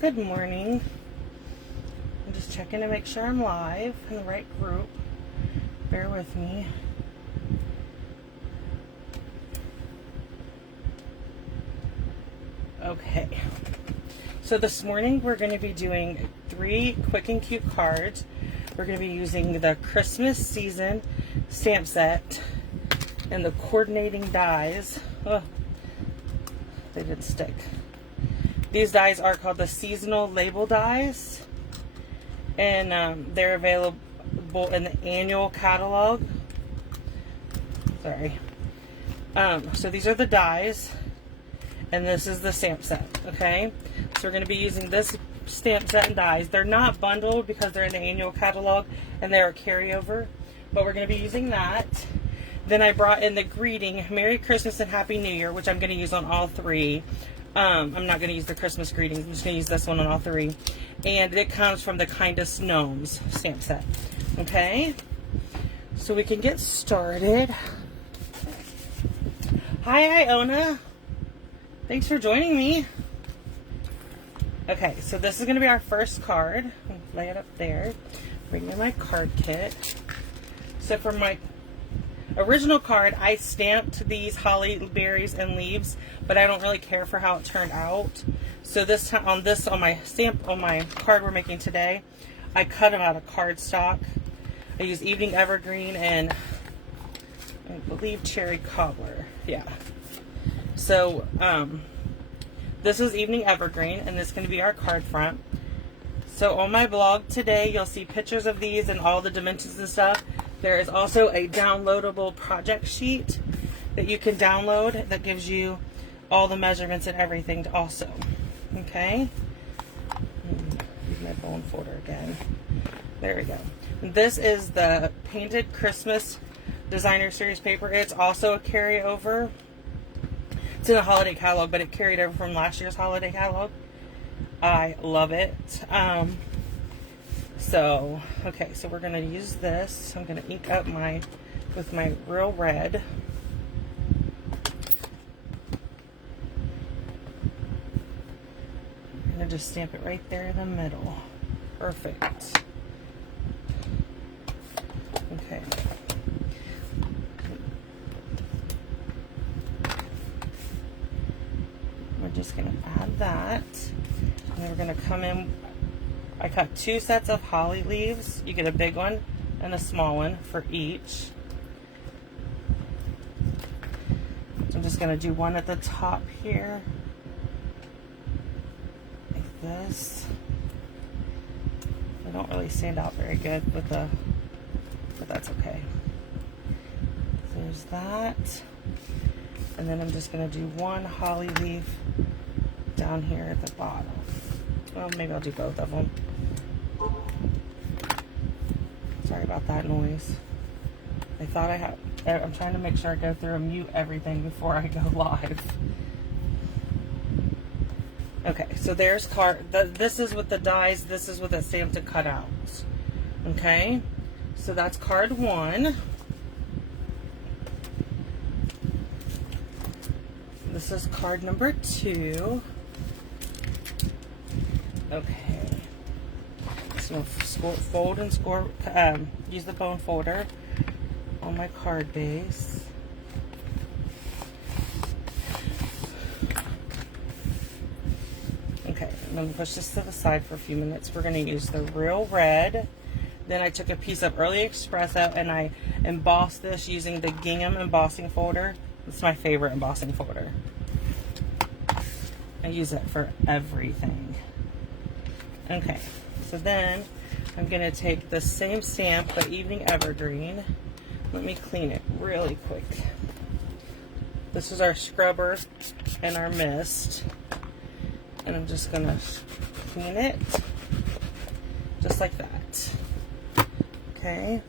Good morning. I'm just checking to make sure I'm live in the right group. Bear with me. Okay. So this morning we're going to be doing 3 quick and cute cards. We're going to be using the Christmas season stamp set and the coordinating dies. Oh, they didn't stick. These dies are called the seasonal label dies, and they're available in the annual catalog. Sorry. So these are the dies, and this is the stamp set. Okay, so we're going to be using this stamp set and dies. They're not bundled because they're in the annual catalog and they're a carryover, but we're going to be using that. Then I brought in the greeting, Merry Christmas and Happy New Year, which I'm going to use on all 3. I'm not going to use the Christmas greetings. I'm just going to use this one on all 3. And it comes from the Kindest Gnomes stamp set. Okay? So we can get started. Hi, Iona. Thanks for joining me. Okay, so this is going to be our first card. Lay it up there. Bring in my card kit. So for my original card, I stamped these holly berries and leaves, but I don't really care for how it turned out. So this time on my card we're making today, I cut them out of cardstock. I used Evening Evergreen and I believe Cherry Cobbler. Yeah. So this is Evening Evergreen, and this is going to be our card front. So on my blog today, you'll see pictures of these and all the dimensions and stuff. There is also a downloadable project sheet that you can download that gives you all the measurements and everything also. Okay? Use my bone folder again. There we go. This is the Painted Christmas Designer Series paper. It's also a carryover. It's in a holiday catalog, but it carried over from last year's holiday catalog. I love it. Okay, so we're going to use this. I'm going to ink up with my Real Red. I'm going to just stamp it right there in the middle. Perfect. Okay. We're just going to add that. And then we're going to come in. I cut 2 sets of holly leaves. You get a big one and a small one for each. So I'm just going to do one at the top here, like this. They don't really stand out very good with but that's okay. So there's that. And then I'm just going to do 1 holly leaf down here at the bottom. Well, maybe I'll do both of them. Sorry about that noise. I thought I'm trying to make sure I go through and mute everything before I go live. Okay, so there's this is with the dies, this is with the stamped and cut out. Okay, so that's card 1. This is card number 2. Okay. So fold and score. Use the bone folder on my card base. Okay, I'm going to push this to the side for a few minutes. We're going to use the Real Red. Then I took a piece of Early Espresso and I embossed this using the gingham embossing folder. It's my favorite embossing folder. I use it for everything. Okay, so then I'm going to take the same stamp, but Evening Evergreen. Let me clean it really quick. This is our scrubber and our mist. And I'm just going to clean it just like that. Okay,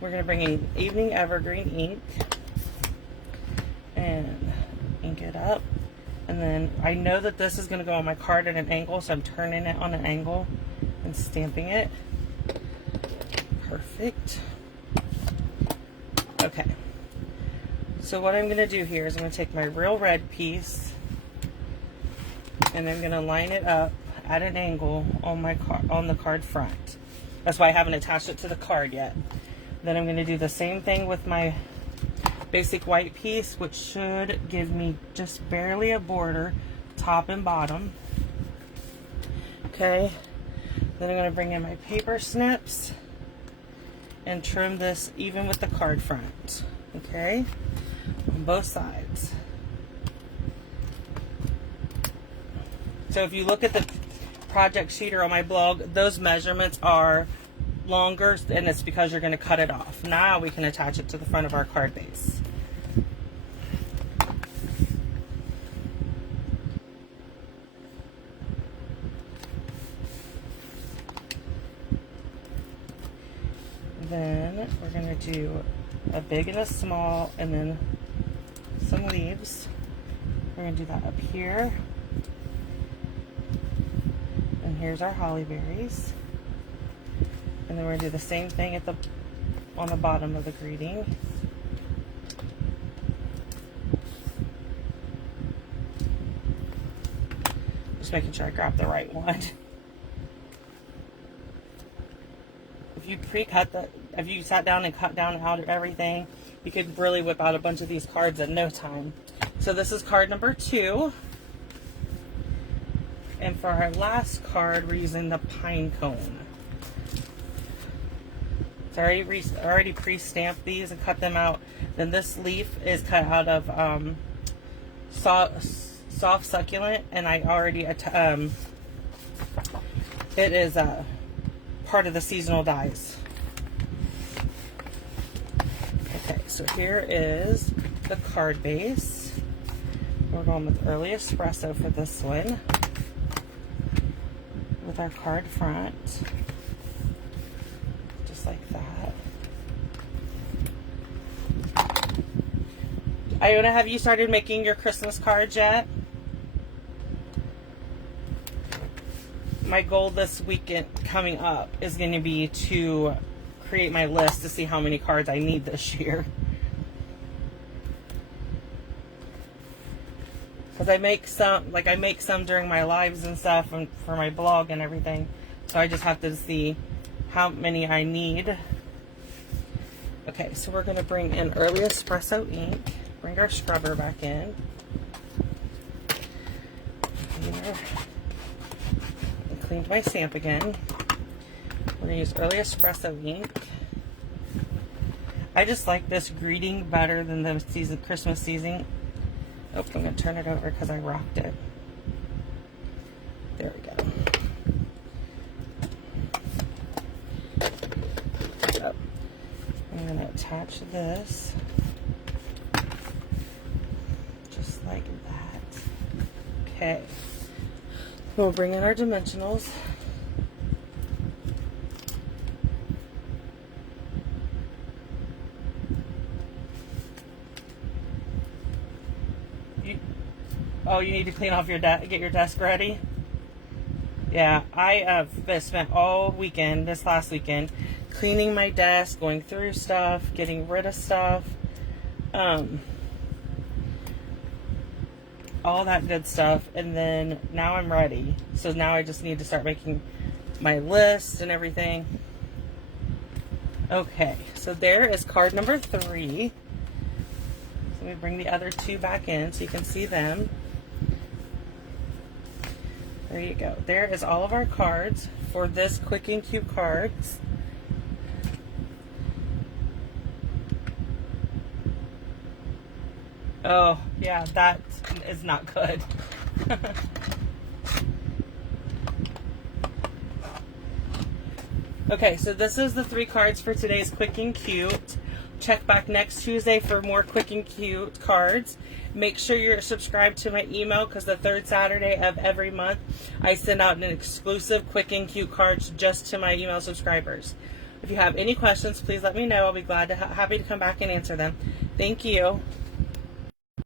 we're going to bring in Evening Evergreen ink and ink it up. And then I know that this is going to go on my card at an angle, so I'm turning it on an angle and stamping it. Perfect. Okay. So what I'm going to do here is I'm going to take my Real Red piece and I'm going to line it up at an angle on my on the card front. That's why I haven't attached it to the card yet. Then I'm going to do the same thing with my basic white piece, which should give me just barely a border, top and bottom. Okay, then I'm going to bring in my paper snips and trim this even with the card front. Okay, on both sides. So if you look at the project sheet or on my blog, those measurements are longer, and it's because you're going to cut it off. Now we can attach it to the front of our card base. Then we're going to do a big and a small, and then some leaves. We're going to do that up here. And here's our holly berries. And then we're going to do the same thing at on the bottom of the greeting. Just making sure I grab the right one. If you pre-cut if you sat down and cut down out everything, you could really whip out a bunch of these cards in no time. So this is card number 2. And for our last card, we're using the pine cone. So I already pre-stamped these and cut them out. Then this leaf is cut out of soft succulent, and I already it is part of the seasonal dyes. Okay, so here is the card base. We're going with early espresso for this one, with our card front, just like that. Iona, have you started making your Christmas cards yet? My goal this weekend coming up is going to be to create my list to see how many cards I need this year. Because I make some during my lives and stuff, and for my blog and everything. So I just have to see how many I need. Okay, so we're going to bring in early espresso ink. Bring our scrubber back in. Here. And cleaned my stamp again. We're going to use early espresso ink. I just like this greeting better than the Christmas season. Oh, I'm going to turn it over because I rocked it. There we go. So, I'm going to attach this just like that. Okay. We'll bring in our dimensionals. Oh, you need to clean off your desk, get your desk ready? Yeah, I have spent all weekend, this last weekend, cleaning my desk, going through stuff, getting rid of stuff, all that good stuff, and then now I'm ready. So now I just need to start making my list and everything. Okay, so there is card number 3. So let me bring the other 2 back in so you can see them. There you go. There is all of our cards for this Quick and Cute cards. Oh, yeah, that is not good. Okay, so this is the 3 cards for today's Quick and Cute. Check back next Tuesday for more Quick and Cute cards. Make sure you're subscribed to my email, because the 3rd Saturday of every month I send out an exclusive Quick and Cute cards just to my email subscribers. If you have any questions, please let me know. I'll be happy to come back and answer them. Thank you.